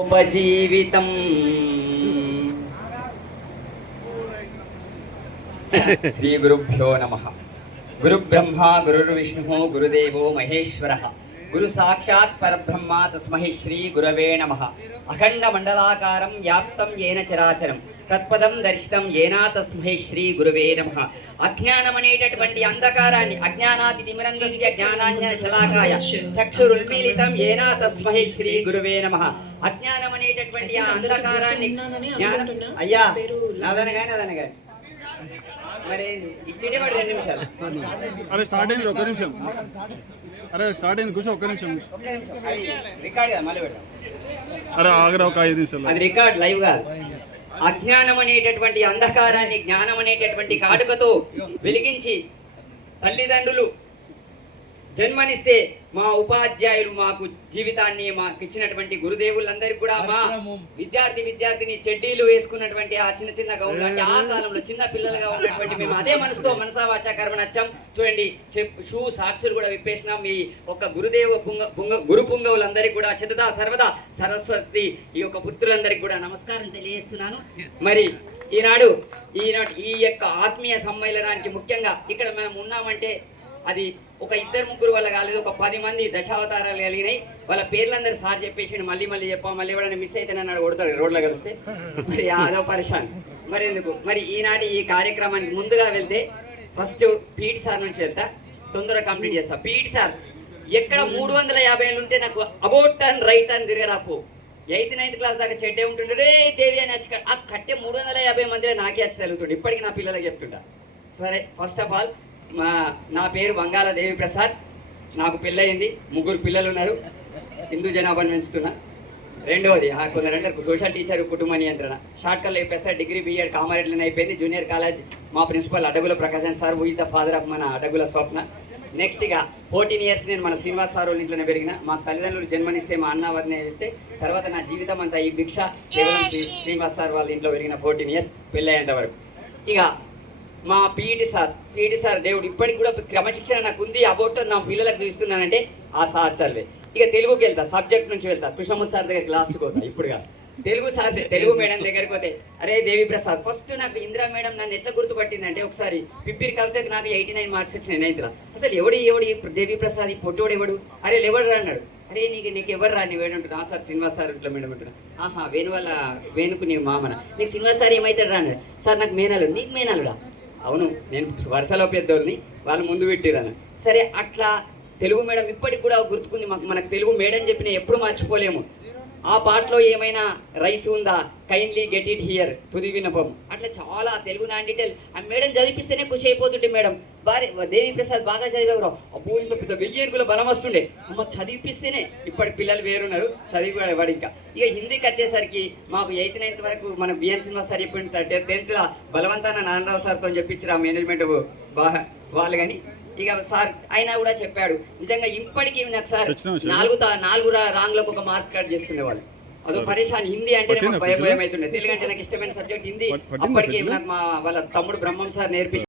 ఉపజీవితం శ్రీ గురుభ్యో నమః. గురు బ్రహ్మ గురుర్విష్ణు గురుదేవో మహేశ్వరః. గురు సాక్షాత్ పరబ్రహ్మ తస్మై శ్రీ గురవే నమః. అఖండ మండలాకారం వ్యాప్తం ఏన చరాచరం తత్పదం దర్శితం ఏనా తస్మై శ్రీ గురవే నమః. అజ్ఞానం అనేటటువంటి అంధకారాన్ని అజ్ఞానాది తిమిరంగస్య జ్ఞానాంజన శలాకాయ చక్షురున్మీలితం ఏనా తస్మై శ్రీ గురవే నమః. అజ్ఞానం అనేటటువంటి ఆ అంధకారాన్ని అయ్యా నాదనగానే మరి ఇచ్చేటి వాడు 2 నిమిషాలు. అరే స్టార్ట్ అయింది ఒక్క నిమిషం. అరే స్టార్ట్ అయింది కూర్చో ఒక్క నిమిషం. రికార్డ్ కదా మళ్ళీ పెడతాం. అరే ఆగరా ఒక 5 నిమిషాలు. అది రికార్డ్ లైవ్ కాదు. అజ్ఞానం అనేటటువంటి అంధకారాన్ని జ్ఞానం అనేటటువంటి కాటుకతో వెలిగించి తల్లిదండ్రులు జన్మనిస్తే మా ఉపాధ్యాయులు మాకు జీవితాన్ని మాకు ఇచ్చినటువంటి గురుదేవులందరికీ కూడా మా విద్యార్థిని చెడ్డీలు వేసుకున్నటువంటి ఆ చిన్న చిన్న గౌన్లు అంటే ఆ కాలంలో చిన్న పిల్లలుగా ఉన్నటువంటి మేము అదే మనసుతో మనసా వాచా కర్మ నచ్చాం. చూడండి షూ సాక్షులు కూడా విప్పేసినాం. మీ ఒక గురు పుంగవులందరికీ కూడా చిన్నదా సర్వదా సరస్వతి ఈ యొక్క పుత్రులందరికీ కూడా నమస్కారం తెలియజేస్తున్నాను. మరి ఈనాడు ఈ యొక్క ఆత్మీయ సమ్మేళనానికి ముఖ్యంగా ఇక్కడ మనం ఉన్నామంటే అది ఒక 2-3 వల్ల కాలేదు, ఒక 10 మంది దశావతారాలు కలిగినాయి. వాళ్ళ పేర్లందరూ సార్ చెప్పేసి మళ్ళీ చెప్పాం. మళ్ళీ ఎవరైనా మిస్ అయితే నన్ను కొడతాడు రోడ్లో కలిస్తే. మరి అదో పరిశాన్. మరి ఎందుకు మరి ఈనాటి ఈ కార్యక్రమానికి ముందుగా వెళ్తే ఫస్ట్ పీటీ సార్ నుంచి వెళ్తా, తొందరగా కంప్లీట్ చేస్తా. పీటీ సార్ ఎక్కడ 350 ఉంటే నాకు అబౌట్ టర్న్ రైట్ టర్న్ తిరగరాపు 8th 9th క్లాస్ దాకా చెడ్డే ఉంటుండే రే దేవి అని వచ్చి ఆ కట్టే 350 మందిలో నాకే వచ్చి తెలుగుతుండే. ఇప్పటికీ నా పిల్లలకి చెప్తుంటా. సరే ఫస్ట్ ఆఫ్ ఆల్ నా పేరు బంగాళ దేవి ప్రసాద్. నాకు పెళ్ళయింది, 3 పిల్లలు ఉన్నారు. హిందూ జనాభాను పెంచుతున్నా. రెండవది కొందరంటే సోషల్ టీచర్ కుటుంబ నియంత్రణ షార్ట్కట్లో చెప్పేస్తారు. డిగ్రీ బీఎడ్ కామారెడ్డిలోనే అయిపోయింది. జూనియర్ కాలేజ్ మా principal Adagula Prakasam sir, who is the father of మన అడగుల స్వప్న. నెక్స్ట్ ఇక 14 years నేను మన శ్రీనివాస్ సార్ వాళ్ళ ఇంట్లోనే పెరిగిన. మా తల్లిదండ్రులు జన్మనిస్తే మా అన్న వారిని ఇస్తే తర్వాత నా జీవితం అంతా ఈ భిక్ష కేవలం శ్రీనివాస్ సార్ వాళ్ళ ఇంట్లో పెరిగిన 14 years పెళ్ళయ్యేంత వరకు. ఇక మా పీఈటీ సార్ దేవుడు ఇప్పటికి కూడా క్రమశిక్షణ నాకు ఉంది. అబౌట్ నా పిల్లలకు చూస్తున్నానంటే ఆ సార్ చదివే. ఇక తెలుగుకి వెళ్తా, సబ్జెక్ట్ నుంచి వెళ్తా. కృష్ణమూర్తి సార్ దగ్గరికి లాస్ట్కి పోతా. ఇప్పుడుగా తెలుగు మేడం దగ్గరికి పోతే అరే దేవి ప్రసాద్ ఫస్ట్ నాకు ఇందిరా మేడం నన్ను ఎట్లా గుర్తుపట్టిందంటే ఒకసారి పిప్పిరి కవితకి నాకు 89 మార్క్స్ వచ్చినాయి 9th. అసలు ఎవడు దేవి ప్రసాద్ ఈ పొట్టోడు ఎవడు అరే ఎవడు అన్నాడు. అరే నీకు ఎవరు రా నీవేడు అంటున్నా. సార్ శ్రీనివాస్ సార్ ఇట్లా మేడం అంటున్నా. ఆహా వేణుకు నీకు మామన. నీకు శ్రీనివాస్ సార్ ఏమవుతాడు రా అన్నాడు. సార్ నాకు మేనాలుడు. నీకు మేనాలుడా? అవును నేను వరుసలో పెద్దోళ్ళని, వాళ్ళు ముందు పెట్టిరాను. సరే అట్లా తెలుగు మేడం ఇప్పటికి కూడా గుర్తుకుంది. మనకు తెలుగు మేడం చెప్పిన ఎప్పుడు మర్చిపోలేము. ఆ పాటలో ఏమైనా రైస్ ఉందా, కైండ్లీ గెట్ ఇట్ హియర్ తుది వినపం. అట్లా చాలా తెలుగు నా డీటెయిల్ ఆ మేడం చదివిస్తేనే ఖుషి అయిపోతుండే. మేడం దేవి ప్రసాద్ బాగా చదివేవరా, అబ్బో ఇంత పెద్ద 1000 ఏనుగుల బలం వస్తుండే. అమ్మ చదివిపిస్తేనే. ఇప్పటి పిల్లలు వేరున్నారు, చదివేవాడు. ఇంకా ఇక హిందీకి వచ్చేసరికి మాకు 8th 9th వరకు మన బిఎన్ సినిమా సార్ చెప్పిన 10th బలవంతాన నారాయణరావు సార్తో చెప్పించారు ఆ మేనేజ్మెంట్ వాళ్ళు. కానీ ఇక సార్ అయినా కూడా చెప్పాడు. నిజంగా ఇప్పటికీ నాకు సార్ 4 రాంగ్లకు ఒక మార్క్ కట్ చేస్తుండేవాళ్ళు. అదో పరేషాన్. హిందీ అంటే నాకు భయం అవుతుండే. తెలుగు అంటే నాకు ఇష్టమైన సబ్జెక్ట్ హిందీ. అప్పటికి నాకు వాళ్ళ తమ్ముడు బ్రహ్మం సార్ నేర్పించారు.